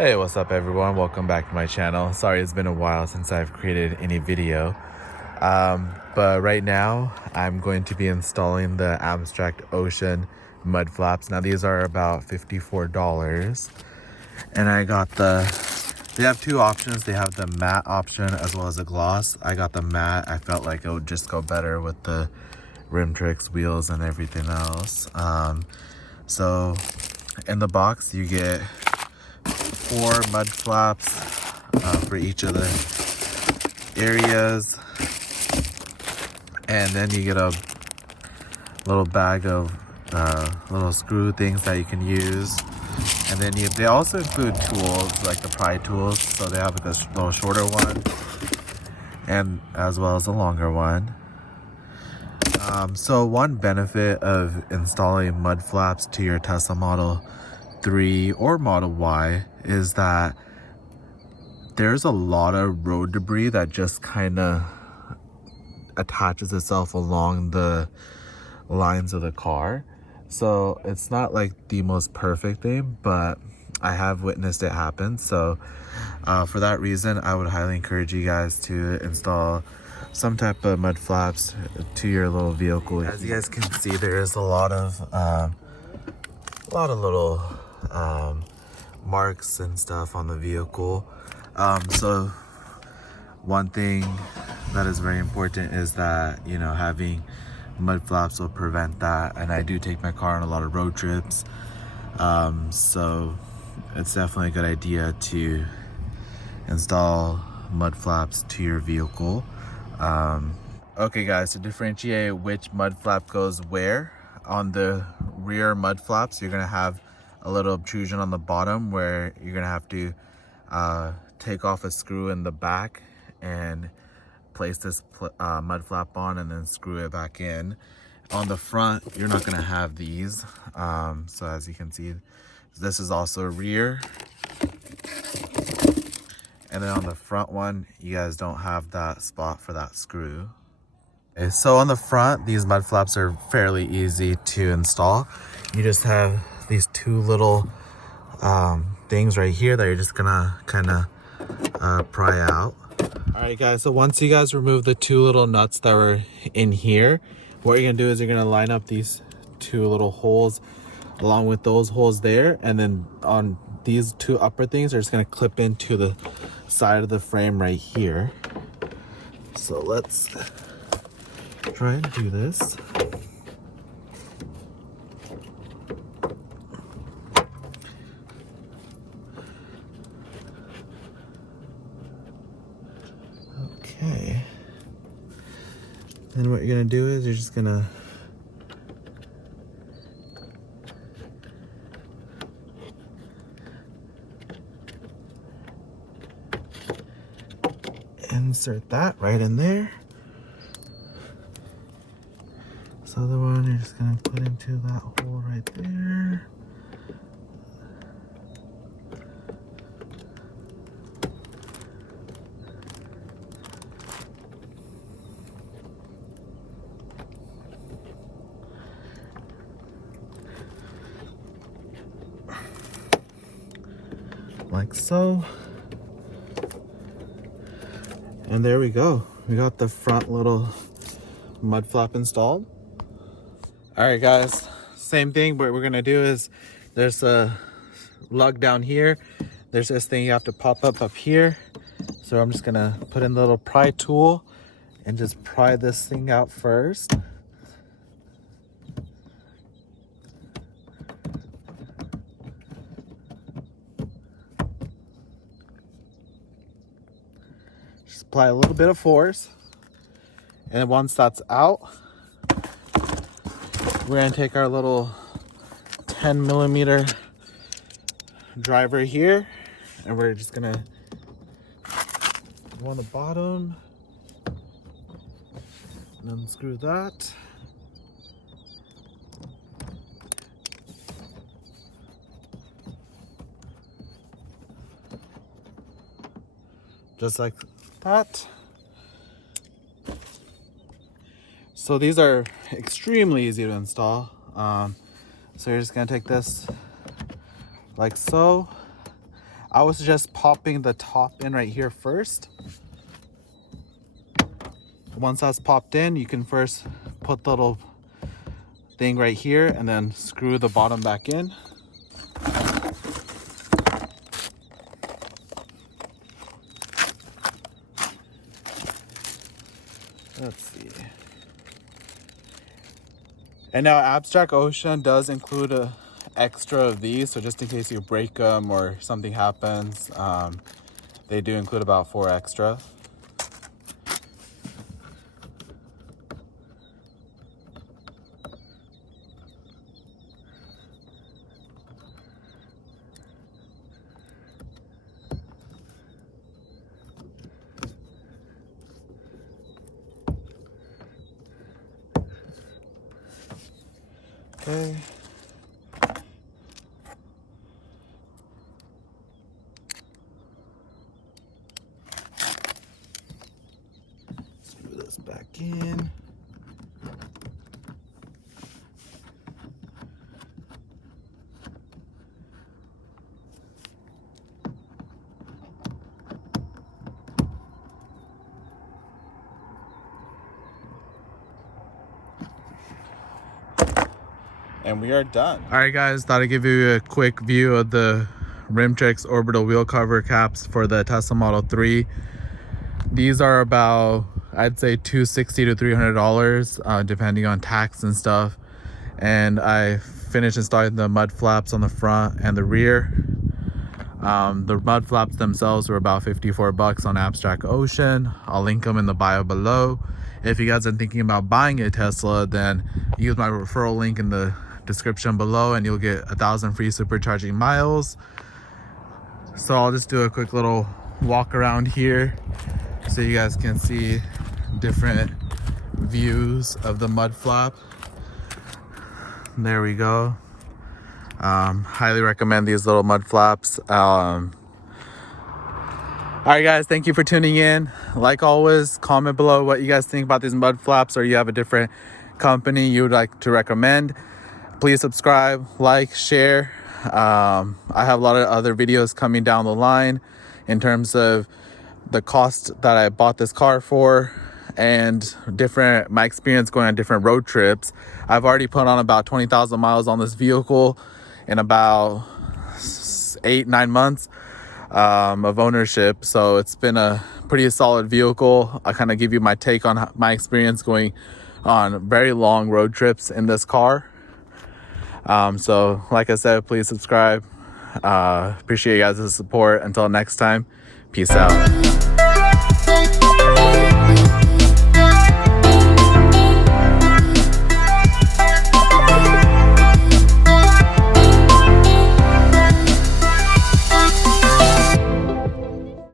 Hey, what's up everyone? Welcome back to my channel. Sorry it's been a while since I've created any video. But right now I'm going to be installing the Abstract Ocean mud flaps. Now these are about $54. And they have two options. They have the matte option as well as the gloss. I got the matte. I felt like it would just go better with the rim tricks, wheels, and everything else. So in the box you get 4 mud flaps for each of the areas, and then you get a little bag of little screw things that you can use. And then they also include tools like the pry tools, so they have like a little shorter one and as well as a longer one. So one benefit of installing mud flaps to your Tesla Model 3 or Model Y is that there's a lot of road debris that just kind of attaches itself along the lines of the car. So it's not like the most perfect thing, but I have witnessed it happen. So for that reason, I would highly encourage you guys to install some type of mud flaps to your little vehicle. As you guys can see, there is a lot of little marks and stuff on the vehicle. So one thing that is very important is that, you know, having mud flaps will prevent that. And I do take my car on a lot of road trips, so it's definitely a good idea to install mud flaps to your vehicle. Okay guys, to differentiate which mud flap goes where, on the rear mud flaps you're gonna have a little obtrusion on the bottom where you're gonna have to take off a screw in the back and place this mud flap on and then screw it back in. On the front you're not gonna have these, so as you can see, this is also rear, and then on the front one you guys don't have that spot for that screw. Okay, so on the front, these mud flaps are fairly easy to install. You just have these two little things right here that you're just gonna kind of pry out. All right guys, so once you guys remove the two little nuts that were in here, what you're gonna do is you're gonna line up these two little holes along with those holes there, and then on these two upper things are just gonna clip into the side of the frame right here. So let's try and do this. Okay. Then what you're gonna do is you're just gonna insert that right in there. This other one you're just gonna put into that hole right there. Like so. And there we go. We got the front little mud flap installed. All right guys, same thing. What we're gonna do is there's a lug down here. There's this thing you have to pop up here. So I'm just gonna put in the little pry tool and just pry this thing out first. Just apply a little bit of force. And once that's out, we're gonna take our little 10mm driver here, and we're just gonna go on the bottom and unscrew that. Just like that. So these are extremely easy to install. So you're just gonna take this like so. I was just popping the top in right here first. Once that's popped in, you can first put the little thing right here and then screw the bottom back in. Let's see. And now Abstract Ocean does include a extra of these, so just in case you break them or something happens, they do include about 4 extra. Okay. Screw this back in. And we are done. All right, guys, thought I'd give you a quick view of the Rimtrix orbital wheel cover caps for the Tesla Model 3. These are about, I'd say, $260 to $300, depending on tax and stuff. And I finished installing the mud flaps on the front and the rear. The mud flaps themselves were about 54 bucks on Abstract Ocean. I'll link them in the bio below. If you guys are thinking about buying a Tesla, then use my referral link in the description below and you'll get 1,000 free supercharging miles. So I'll just do a quick little walk around here so you guys can see different views of the mud flap. There we go. Highly recommend these little mud flaps. All right, guys, thank you for tuning in. Like always, comment below what you guys think about these mud flaps, or you have a different company you would like to recommend. Please subscribe, like, share. I have a lot of other videos coming down the line in terms of the cost that I bought this car for and my experience going on different road trips. I've already put on about 20,000 miles on this vehicle in about 8-9 months of ownership, so it's been a pretty solid vehicle. I kind of give you my take on my experience going on very long road trips in this car. So like I said, please subscribe. Appreciate you guys' support. Until next time, peace out.